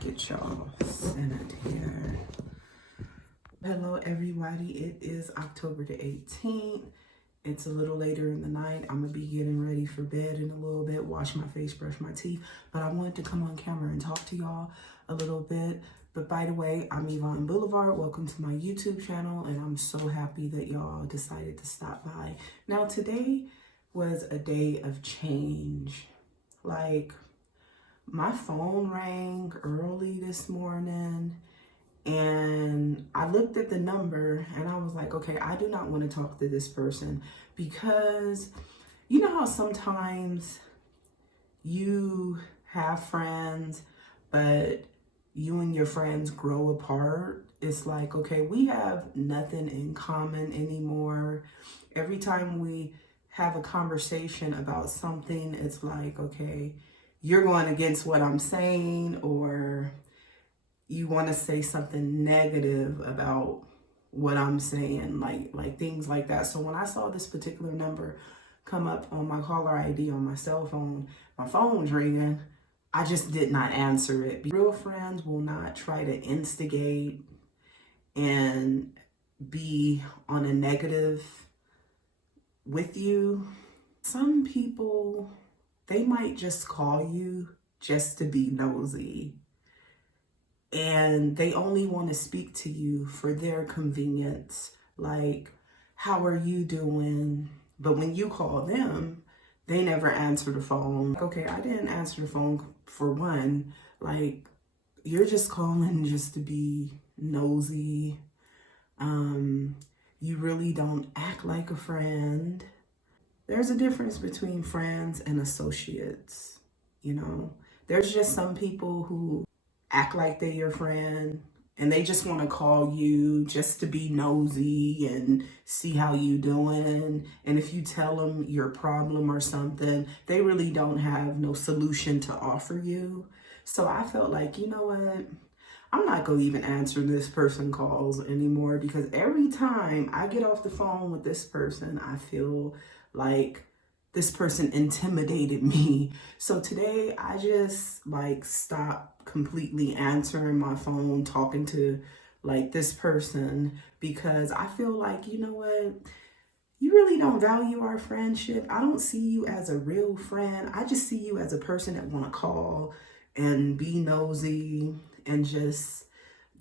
Get y'all centered here. Hello everybody, it is October the 18th. It's a little later in the night. I'm gonna be getting ready for bed in a little bit, wash my face, brush my teeth. But I wanted to come on camera and talk to y'all a little bit. But by the way, I'm Yvonne Boulevard. Welcome to my YouTube channel, and I'm so happy that y'all decided to stop by. Now today was a day of change. Like, my phone rang early this morning and I looked at the number and I was like, okay, I do not want to talk to this person, because you know how sometimes you have friends, but you and your friends grow apart. It's like, okay, we have nothing in common anymore. Every time we have a conversation about something, it's like, okay, you're going against what I'm saying, or you want to say something negative about what I'm saying, like things like that. So when I saw this particular number come up on my caller ID on my cell phone, my phone's ringing, I just did not answer it. Real friends will not try to instigate and be on a negative with you. Some people, they might just call you just to be nosy, and they only want to speak to you for their convenience. Like, how are you doing? But when you call them, they never answer the phone. Okay, I didn't answer the phone for one. Like, you're just calling just to be nosy. You really don't act like a friend. There's a difference between friends and associates, you know? There's just some people who act like they're your friend and they just want to call you just to be nosy and see how you doing. And if you tell them your problem or something, they really don't have no solution to offer you. So I felt like, you know what? I'm not going to even answer this person calls anymore, because every time I get off the phone with this person, I feel like this person intimidated me. So today I just like stopped completely answering my phone, talking to like this person, because I feel like, you know what? You really don't value our friendship. I don't see you as a real friend. I just see you as a person that want to call and be nosy and just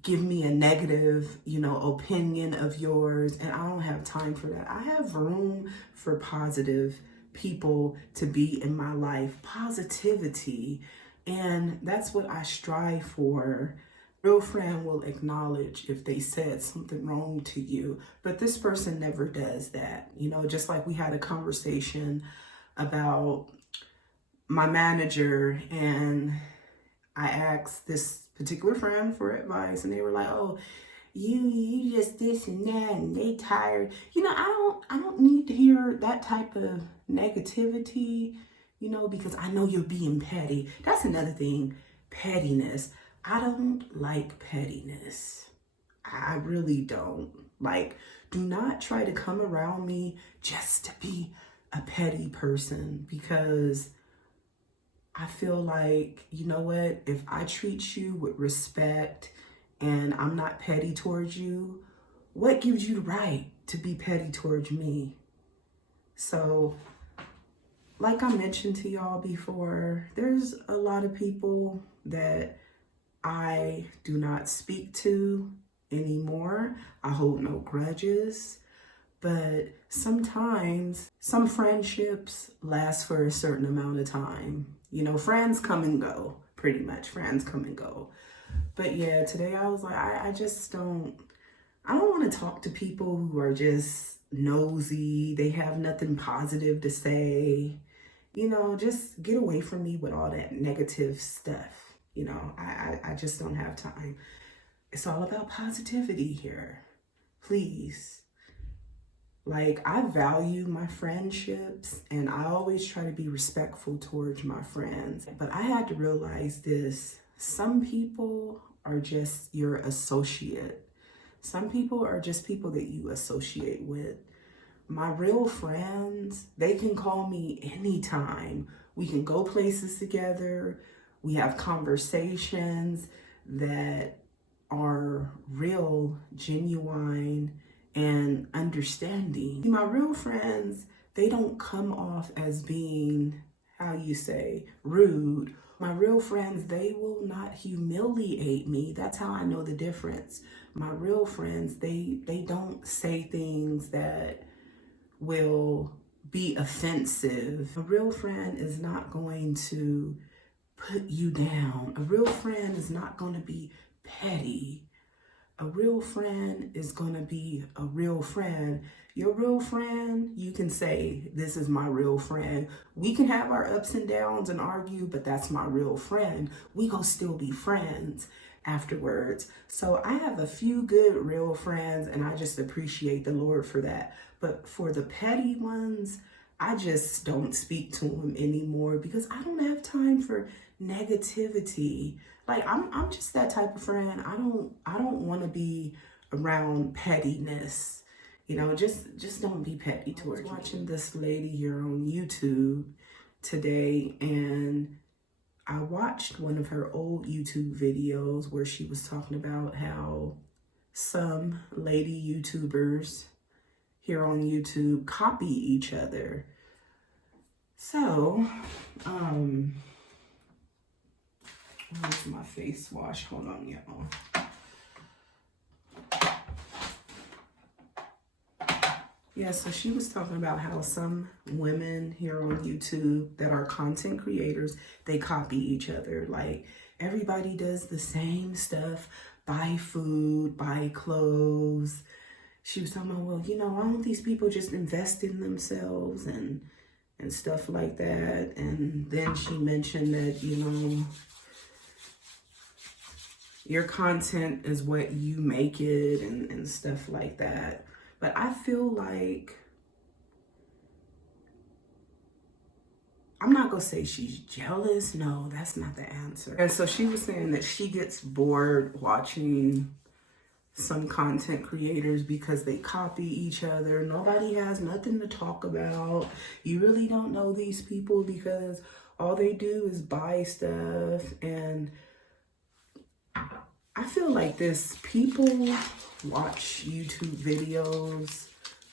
give me a negative, opinion of yours. And I don't have time for that. I have room for positive people to be in my life, positivity. And that's what I strive for. Real friend will acknowledge if they said something wrong to you, but this person never does that. Just like we had a conversation about my manager, and I asked this particular friend for advice, and they were like, oh, you just this and that, and they tired. I don't need to hear that type of negativity, because I know you're being petty. That's another thing, pettiness. I don't like pettiness. I really don't. Like, do not try to come around me just to be a petty person, because I feel like, you know what, if I treat you with respect and I'm not petty towards you, what gives you the right to be petty towards me? So, like I mentioned to y'all before, there's a lot of people that I do not speak to anymore. I hold no grudges. But sometimes some friendships last for a certain amount of time. Friends come and go, pretty much. Friends come and go. But yeah, today I was like, I don't want to talk to people who are just nosy. They have nothing positive to say. Just get away from me with all that negative stuff. I just don't have time. It's all about positivity here. Please. Like, I value my friendships and I always try to be respectful towards my friends. But I had to realize this. Some people are just your associate. Some people are just people that you associate with. My real friends, they can call me anytime. We can go places together. We have conversations that are real, genuine, and understanding. My real friends, they don't come off as being, how you say, rude. My real friends, they will not humiliate me. That's how I know the difference. My real friends, they don't say things that will be offensive. A real friend is not going to put you down. A real friend is not going to be petty. A real friend is going to be a real friend. Your real friend, you can say, this is my real friend. We can have our ups and downs and argue, but that's my real friend. We gonna still be friends afterwards. So I have a few good real friends, and I just appreciate the Lord for that. But for the petty ones, I just don't speak to them anymore because I don't have time for negativity. Like I'm just that type of friend. I don't want to be around pettiness. You know, just don't be petty towards me. I was watching this lady here on YouTube today, and I watched one of her old YouTube videos where she was talking about how some lady YouTubers here on YouTube copy each other. So, where's my face wash? Hold on, y'all. Yeah, so she was talking about how some women here on YouTube that are content creators, they copy each other. Like, everybody does the same stuff, buy food, buy clothes. She was talking about, well, you know, why don't these people just invest in themselves and stuff like that. And then she mentioned that, you know, your content is what you make it and stuff like that. But I feel like, I'm not gonna say she's jealous. No, that's not the answer. And so she was saying that she gets bored watching some content creators because they copy each other. Nobody has nothing to talk about. You really don't know these people because all they do is buy stuff. And I feel like this, people watch YouTube videos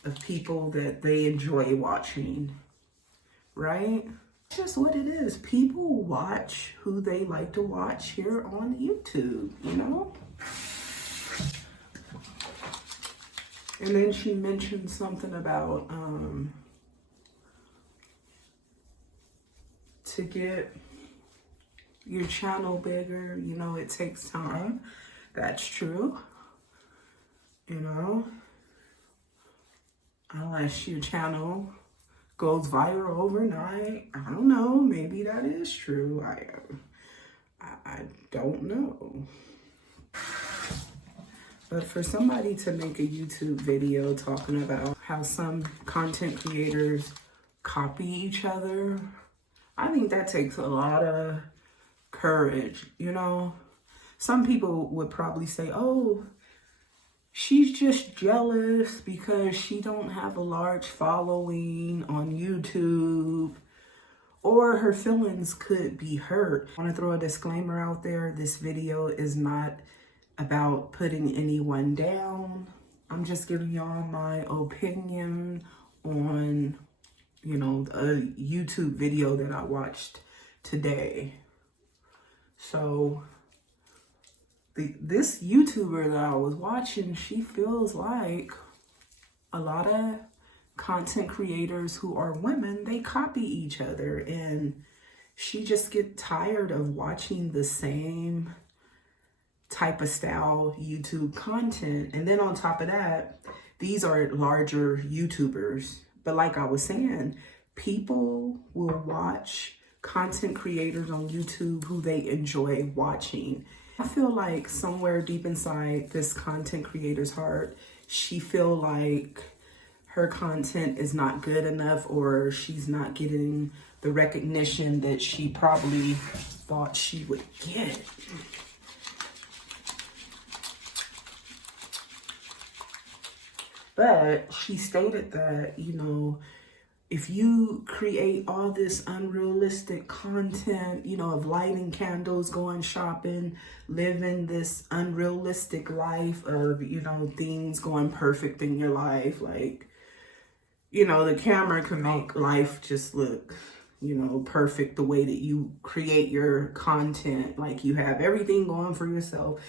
of people that they enjoy watching, right? Just what it is. People watch who they like to watch here on YouTube, you know? And then she mentioned something about to get your channel bigger, you know, it takes time. That's true. You know, unless your channel goes viral overnight. I don't know. Maybe that is true. I don't know. But for somebody to make a YouTube video talking about how some content creators copy each other, I think that takes a lot of courage, you know? Some people would probably say, oh, she's just jealous because she don't have a large following on YouTube, or her feelings could be hurt. I want to throw a disclaimer out there. This video is not about putting anyone down. I'm just giving y'all my opinion on, you know, a YouTube video that I watched today. So this YouTuber that I was watching, she feels like a lot of content creators who are women, they copy each other, and she just get tired of watching the same type of style YouTube content. And then on top of that, these are larger YouTubers. But like I was saying, people will watch content creators on YouTube who they enjoy watching. I feel like somewhere deep inside this content creator's heart, she feel like her content is not good enough, or she's not getting the recognition that she probably thought she would get. But she stated that, you know, if you create all this unrealistic content, you know, of lighting candles, going shopping, living this unrealistic life of, you know, things going perfect in your life, like, you know, the camera can make life just look, you know, perfect the way that you create your content. Like, you have everything going for yourself.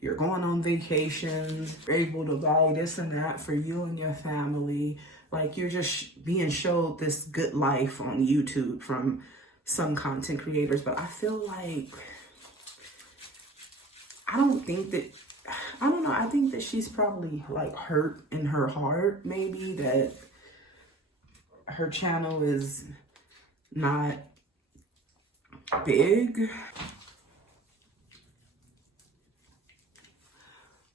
You're going on vacations, you're able to buy this and that for you and your family. Like, you're just being showed this good life on YouTube from some content creators. But I feel like, I don't know, I think that she's probably like hurt in her heart, maybe, that her channel is not big.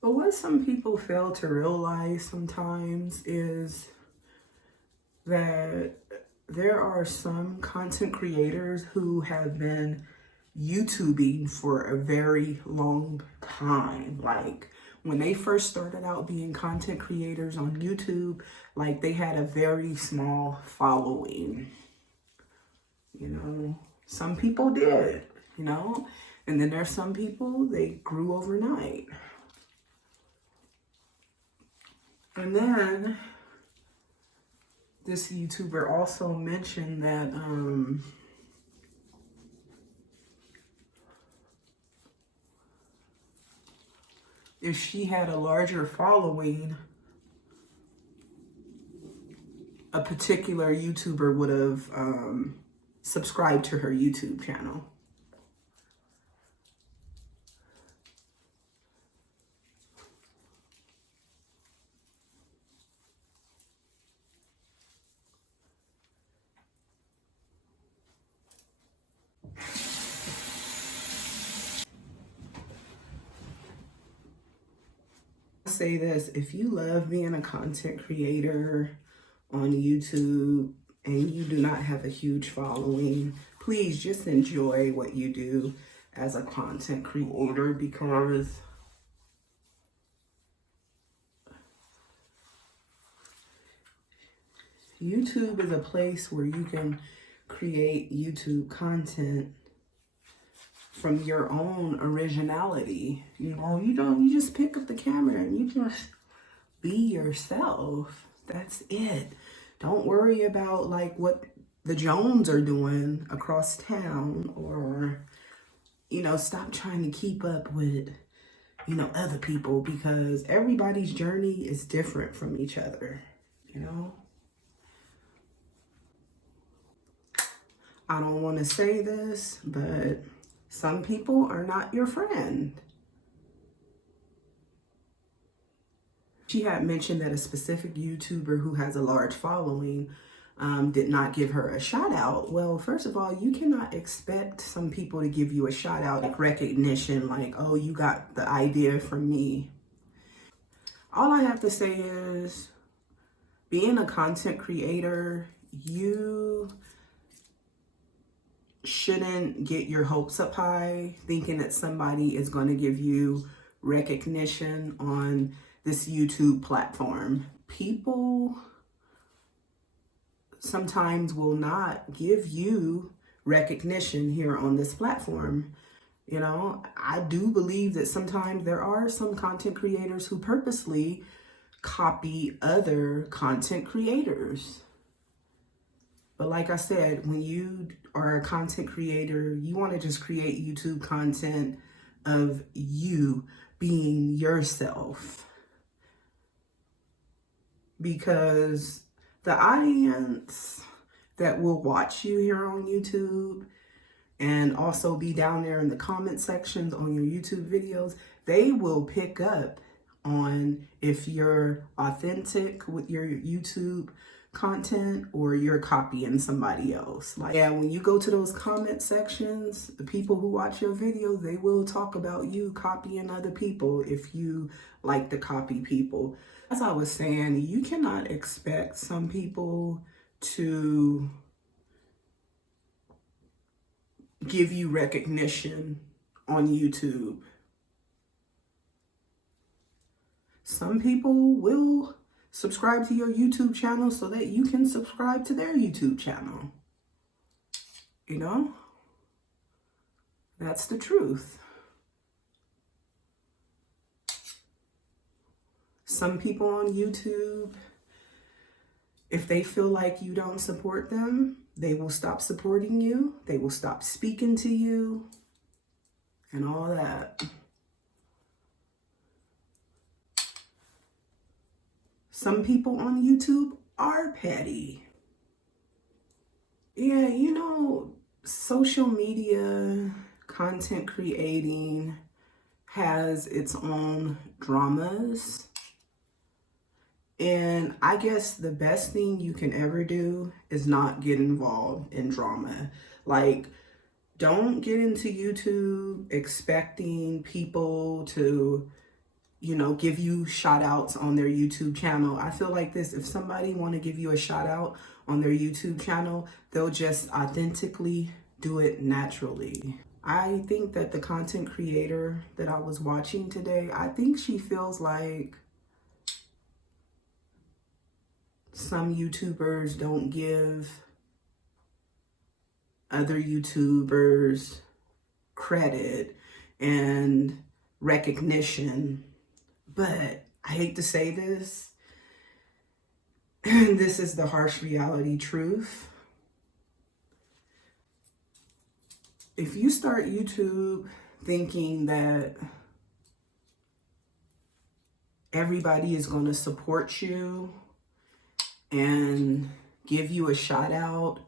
But what some people fail to realize sometimes is that there are some content creators who have been YouTubing for a very long time. Like, when they first started out being content creators on YouTube, like, they had a very small following. You know, some people did, you know, and then there's some people, they grew overnight. And then this YouTuber also mentioned that if she had a larger following, a particular YouTuber would have subscribed to her YouTube channel. Say this, if you love being a content creator on YouTube and you do not have a huge following, please just enjoy what you do as a content creator, because YouTube is a place where you can create YouTube content from your own originality. You know, you just pick up the camera and you just be yourself. That's it. Don't worry about like what the Jones are doing across town, or, you know, stop trying to keep up with, you know, other people, because everybody's journey is different from each other, you know? I don't want to say this, but some people are not your friend. She had mentioned that a specific YouTuber who has a large following did not give her a shout out. Well, first of all, you cannot expect some people to give you a shout out, like recognition, like, oh, you got the idea from me. All I have to say is, being a content creator, you shouldn't get your hopes up high thinking that somebody is going to give you recognition on this YouTube platform. People sometimes will not give you recognition here on this platform. You know, I do believe that sometimes there are some content creators who purposely copy other content creators. But like I said, when you are a content creator, you want to just create YouTube content of you being yourself. Because the audience that will watch you here on YouTube and also be down there in the comment sections on your YouTube videos, they will pick up on if you're authentic with your YouTube content or you're copying somebody else. Like, yeah, when you go to those comment sections, the people who watch your videos, they will talk about you copying other people if you like to copy people. As I was saying, you cannot expect some people to give you recognition on YouTube. Some people will subscribe to your YouTube channel so that you can subscribe to their YouTube channel. You know? That's the truth. Some people on YouTube, if they feel like you don't support them, they will stop supporting you. They will stop speaking to you and all that. Some people on YouTube are petty. Yeah, you know, social media, content creating has its own dramas. And I guess the best thing you can ever do is not get involved in drama. Like, don't get into YouTube expecting people to, you know, give you shout outs on their YouTube channel. I feel like this, if somebody want to give you a shout out on their YouTube channel, they'll just authentically do it naturally. I think that the content creator that I was watching today, I think she feels like some YouTubers don't give other YouTubers credit and recognition. But I hate to say this, and this is the harsh reality truth. If you start YouTube thinking that everybody is going to support you and give you a shout out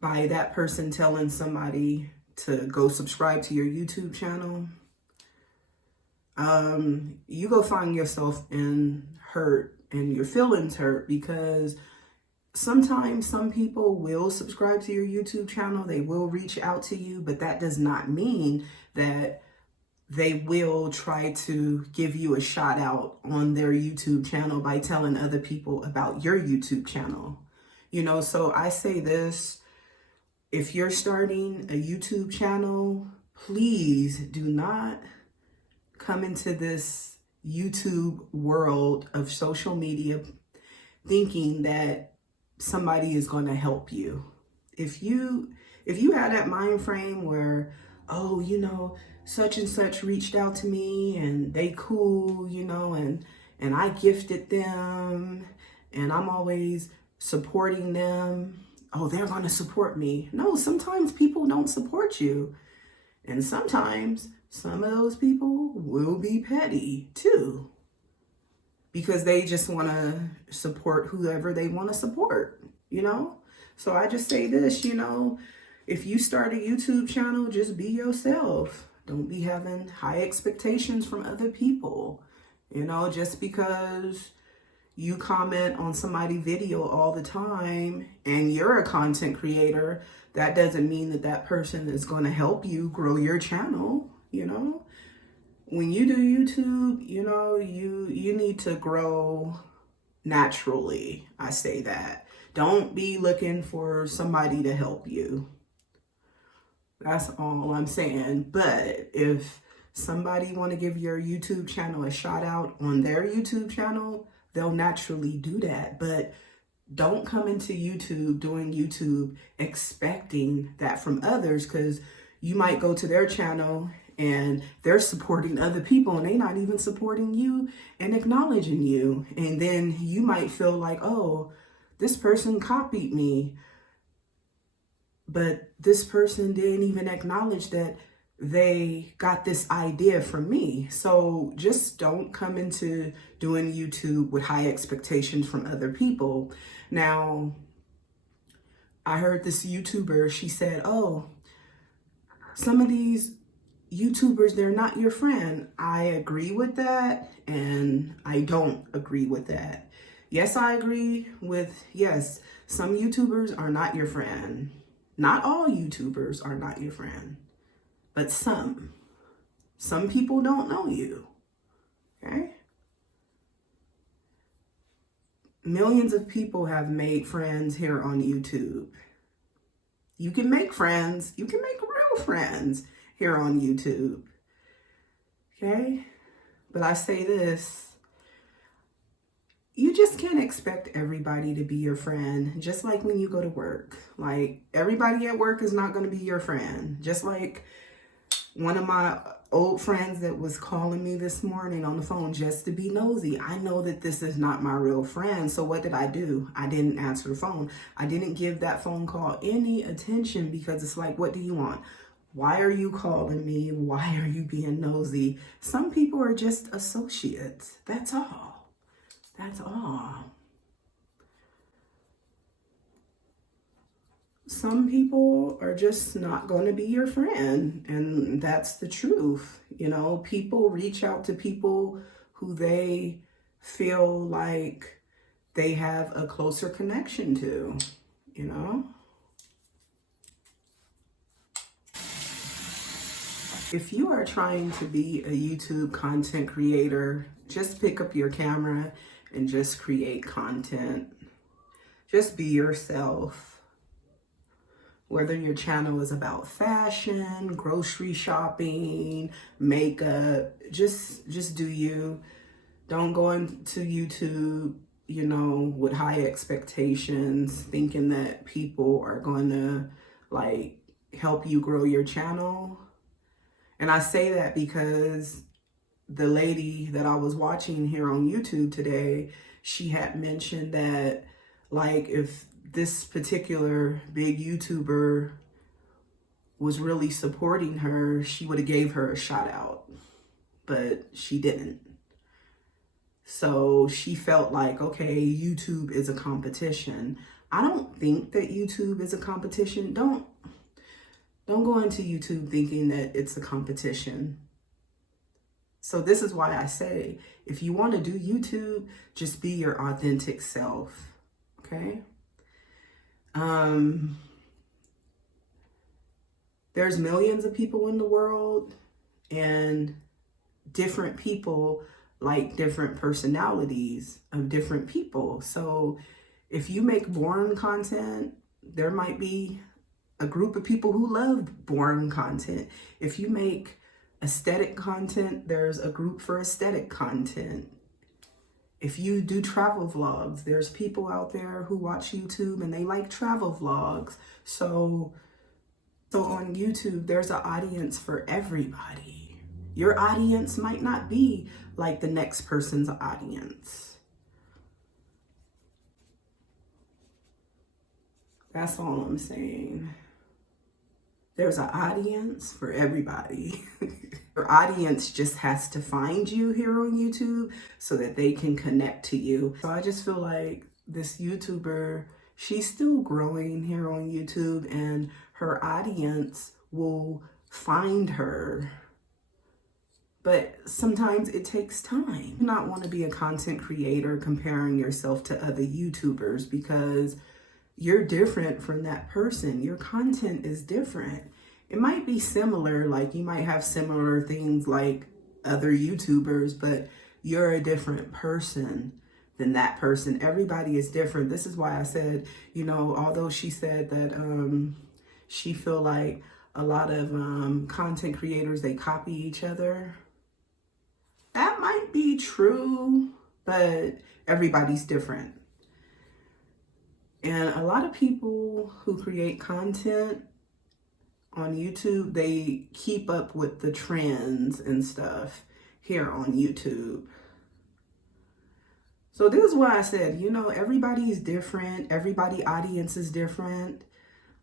by that person telling somebody to go subscribe to your YouTube channel, you go find yourself in hurt and your feelings hurt, because sometimes some people will subscribe to your YouTube channel, they will reach out to you, but that does not mean that they will try to give you a shout out on their YouTube channel by telling other people about your YouTube channel. You know, so I say this, if you're starting a YouTube channel, please do not come into this YouTube world of social media thinking that somebody is going to help you. If you had that mind frame where, oh, you know, such and such reached out to me and they cool, you know, and I gifted them and I'm always supporting them, oh, they're going to support me. No, sometimes people don't support you. And sometimes some of those people will be petty too, because they just want to support whoever they want to support, you know? So I just say this, you know, if you start a YouTube channel, just be yourself. Don't be having high expectations from other people. You know, just because you comment on somebody's video all the time and you're a content creator, that doesn't mean that that person is going to help you grow your channel, you know? When you do YouTube, you know, you need to grow naturally. I say that. Don't be looking for somebody to help you. That's all I'm saying. But if somebody want to give your YouTube channel a shout out on their YouTube channel, they'll naturally do that. But don't come into YouTube doing YouTube expecting that from others, because you might go to their channel and they're supporting other people and they're not even supporting you and acknowledging you. And then you might feel like, oh, this person copied me. But this person didn't even acknowledge that they got this idea from me. So just don't come into doing YouTube with high expectations from other people. Now, I heard this YouTuber, she said, oh, some of these YouTubers, they're not your friend. I agree with that, and I don't agree with that. Yes, I agree with, yes, some YouTubers are not your friend. Not all YouTubers are not your friend, but some. Some people don't know you, okay? Millions of people have made friends here on YouTube. You can make friends. You can make real friends here on YouTube, okay? But I say this, you just can't expect everybody to be your friend. Just like when you go to work, like everybody at work is not going to be your friend. Just like one of my old friends that was calling me this morning on the phone just to be nosy. I know that this is not my real friend. So what did I do? I didn't answer the phone. I didn't give that phone call any attention because it's like, what do you want? Why are you calling me? Why are you being nosy? Some people are just associates. That's all. That's all. Some people are just not going to be your friend, and that's the truth. You know, people reach out to people who they feel like they have a closer connection to, you know. If you are trying to be a YouTube content creator, just pick up your camera and just create content. Just be yourself. Whether your channel is about fashion, grocery shopping, makeup, just do you. Don't go into YouTube, you know, with high expectations, thinking that people are going to like help you grow your channel. And I say that because the lady that I was watching here on YouTube today, she had mentioned that like if this particular big YouTuber was really supporting her, she would have gave her a shout out, but she didn't. So she felt like, okay, YouTube is a competition. I don't think that YouTube is a competition. Don't go into YouTube thinking that it's a competition. So this is why I say, if you want to do YouTube, just be your authentic self, okay? There's millions of people in the world, and different people like different personalities of different people. So if you make boring content, there might be a group of people who love boring content. If you make aesthetic content, there's a group for aesthetic content. If you do travel vlogs, there's people out there who watch YouTube and they like travel vlogs. So on YouTube, there's an audience for everybody. Your audience might not be like the next person's audience. That's all I'm saying. There's an audience for everybody. Your audience just has to find you here on YouTube so that they can connect to you. So I just feel like this YouTuber, she's still growing here on YouTube, and her audience will find her. But sometimes it takes time. You do not want to be a content creator comparing yourself to other YouTubers, because you're different from that person. Your content is different. It might be similar, like you might have similar things like other YouTubers, but you're a different person than that person. Everybody is different. This is why I said, you know, although she said that she feel like a lot of content creators, they copy each other. That might be true, but everybody's different. And a lot of people who create content on YouTube, they keep up with the trends and stuff here on YouTube. So this is why I said, you know, everybody's different. Everybody audience is different.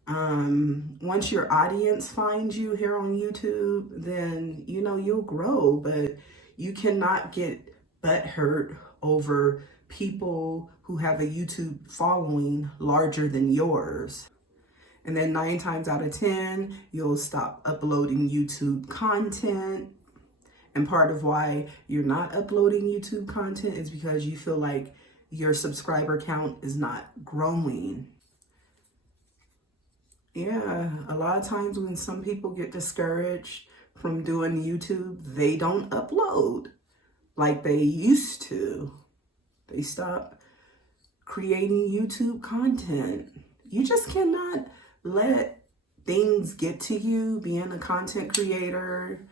Once your audience finds you here on YouTube, then, you know, you'll grow, but you cannot get butthurt over people who have a YouTube following larger than yours. And then 9 times out of 10, you'll stop uploading YouTube content. And part of why you're not uploading YouTube content is because you feel like your subscriber count is not growing. Yeah, a lot of times when some people get discouraged from doing YouTube, they don't upload like they used to. They stop creating YouTube content. You just cannot let things get to you being a content creator,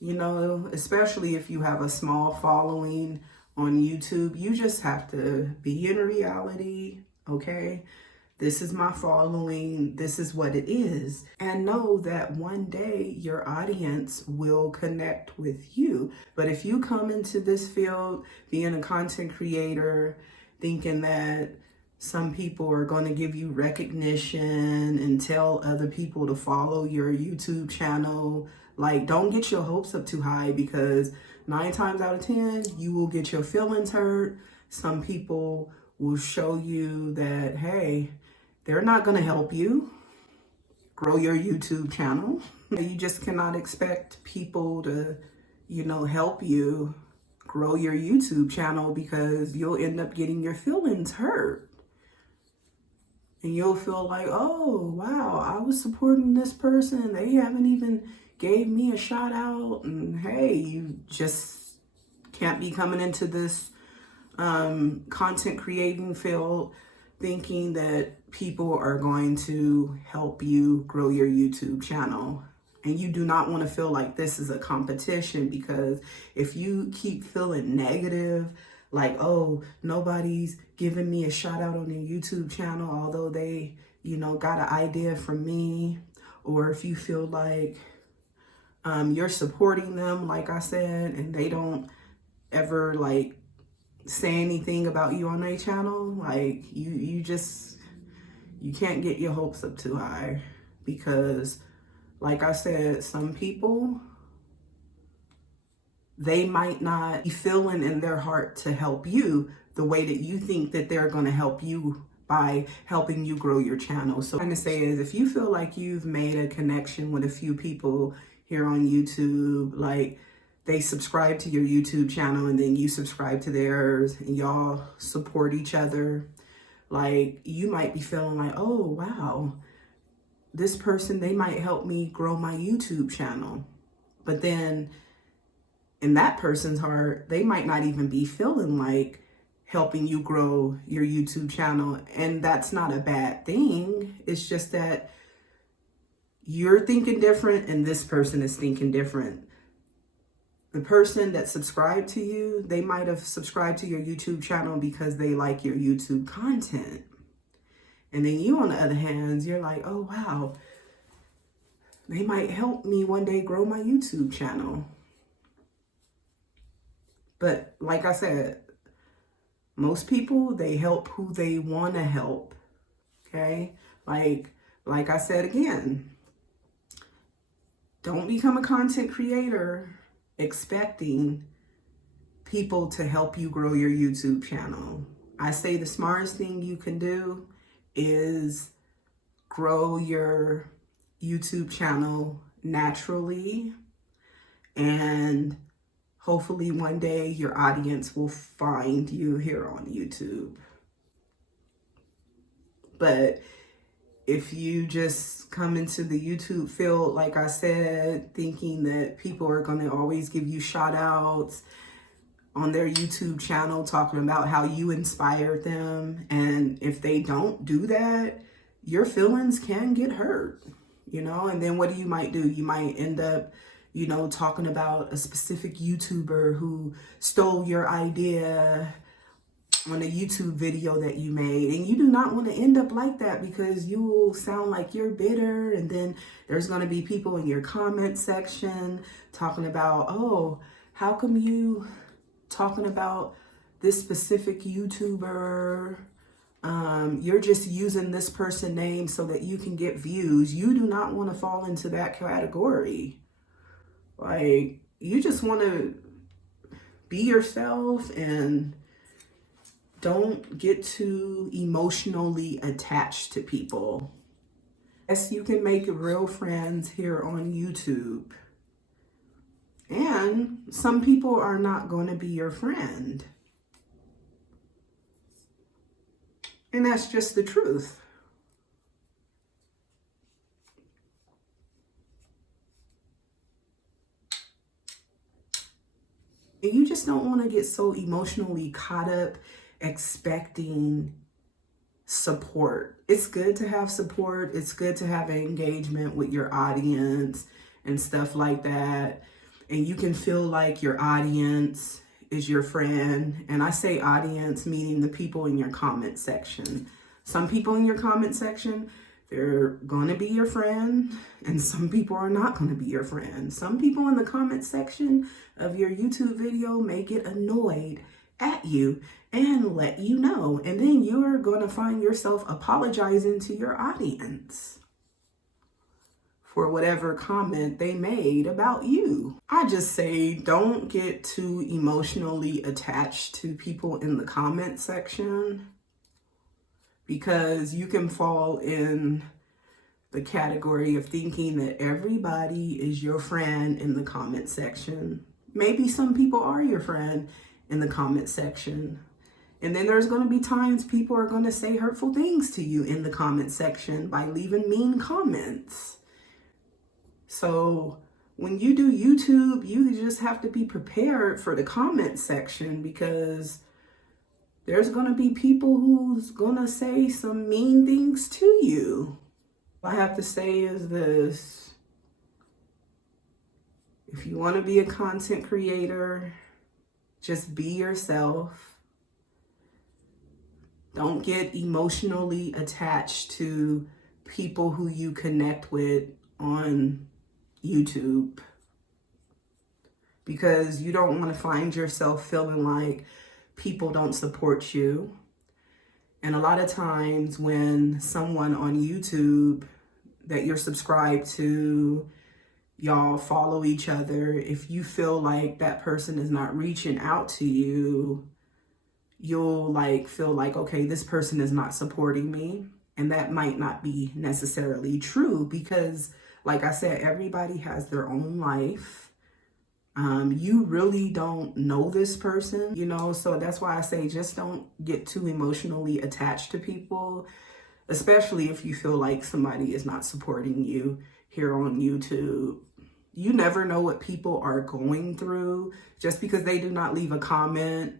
you know, especially if you have a small following on YouTube. You just have to be in reality, okay? This is my following. This is what it is. And know that one day your audience will connect with you. But if you come into this field being a content creator, thinking that some people are going to give you recognition and tell other people to follow your YouTube channel, like, don't get your hopes up too high, because 9 times out of 10, you will get your feelings hurt. Some people will show you that, hey, they're not going to help you grow your YouTube channel. You just cannot expect people to, help you grow your YouTube channel, because you'll end up getting your feelings hurt. And you'll feel like, oh, wow, I was supporting this person. They haven't even gave me a shout out. And hey, you just can't be coming into this content creating field thinking that people are going to help you grow your YouTube channel. And you do not want to feel like this is a competition, because if you keep feeling negative, like, oh, nobody's giving me a shout out on their YouTube channel, although they, got an idea from me, or if you feel like you're supporting them, like I said, and they don't ever like say anything about you on their channel, like you can't get your hopes up too high, because like I said, some people, they might not be feeling in their heart to help you the way that you think that they're going to help you by helping you grow your channel. So what I'm trying to say is, if you feel like you've made a connection with a few people here on YouTube, like they subscribe to your YouTube channel and then you subscribe to theirs and y'all support each other, like you might be feeling like, oh, wow, this person, they might help me grow my YouTube channel. But then in that person's heart, they might not even be feeling like helping you grow your YouTube channel. And that's not a bad thing. It's just that you're thinking different and this person is thinking different. The person that subscribed to you, they might have subscribed to your YouTube channel because they like your YouTube content. And then you, on the other hand, you're like, oh, wow, they might help me one day grow my YouTube channel. But like I said, most people, they help who they want to help, okay? Like I said again, don't become a content creator expecting people to help you grow your YouTube channel. I say the smartest thing you can do is grow your YouTube channel naturally, and hopefully one day your audience will find you here on YouTube. But if you just come into the YouTube field, like I said, thinking that people are going to always give you shout outs on their YouTube channel, talking about how you inspired them, and if they don't do that, your feelings can get hurt, and then what you might do, you might end up, talking about a specific YouTuber who stole your idea on a YouTube video that you made. And you do not want to end up like that, because you will sound like you're bitter. And then there's going to be people in your comment section talking about, oh, how come you talking about this specific YouTuber? You're just using this person name so that you can get views. You do not want to fall into that category. Like, you just want to be yourself and don't get too emotionally attached to people. Yes, you can make real friends here on YouTube. And some people are not going to be your friend. And that's just the truth. And you just don't want to get so emotionally caught up expecting support. It's good to have support. It's good to have engagement with your audience and stuff like that. And you can feel like your audience is your friend. And I say audience, meaning the people in your comment section. Some people in your comment section, they're going to be your friend, and some people are not going to be your friend. Some people in the comment section of your YouTube video may get annoyed at you and let you know. And then you're going to find yourself apologizing to your audience for whatever comment they made about you. I just say don't get too emotionally attached to people in the comment section, because you can fall in the category of thinking that everybody is your friend in the comment section. Maybe some people are your friend in the comment section. And then there's going to be times people are going to say hurtful things to you in the comment section by leaving mean comments. So when you do YouTube, you just have to be prepared for the comment section, because there's going to be people who's going to say some mean things to you. All I have to say is this: if you want to be a content creator, just be yourself. Don't get emotionally attached to people who you connect with on YouTube, because you don't want to find yourself feeling like people don't support you. And a lot of times when someone on YouTube that you're subscribed to, y'all follow each other, if you feel like that person is not reaching out to you, you'll feel like, okay, this person is not supporting me. And that might not be necessarily true, because like I said, everybody has their own life. You really don't know this person, so that's why I say just don't get too emotionally attached to people, especially if you feel like somebody is not supporting you here on YouTube. You never know what people are going through. Just because they do not leave a comment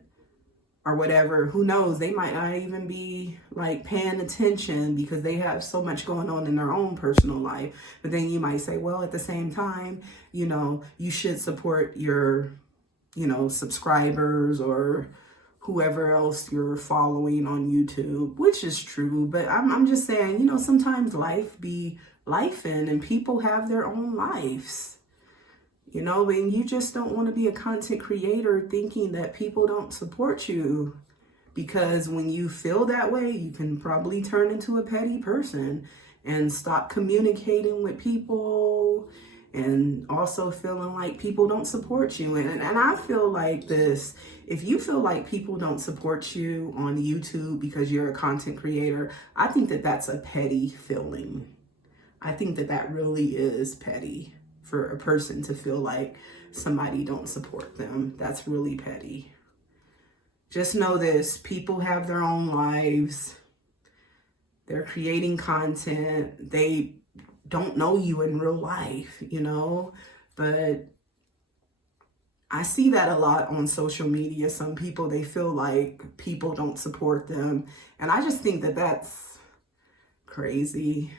or whatever, who knows, they might not even be paying attention because they have so much going on in their own personal life. But then you might say, well, at the same time, you should support your, subscribers or whoever else you're following on YouTube, which is true. But I'm just saying, sometimes life be lifing and people have their own lives. And you just don't want to be a content creator thinking that people don't support you, because when you feel that way, you can probably turn into a petty person and stop communicating with people, and also feeling like people don't support you. And I feel like this: if you feel like people don't support you on YouTube because you're a content creator, I think that that's a petty feeling. I think that that really is petty. For a person to feel like somebody don't support them, that's really petty. Just know this: people have their own lives. They're creating content. They don't know you in real life, but I see that a lot on social media. Some people, they feel like people don't support them. And I just think that that's crazy.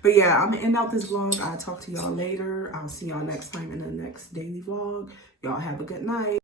But yeah, I'm going to end out this vlog. I'll talk to y'all later. I'll see y'all next time in the next daily vlog. Y'all have a good night.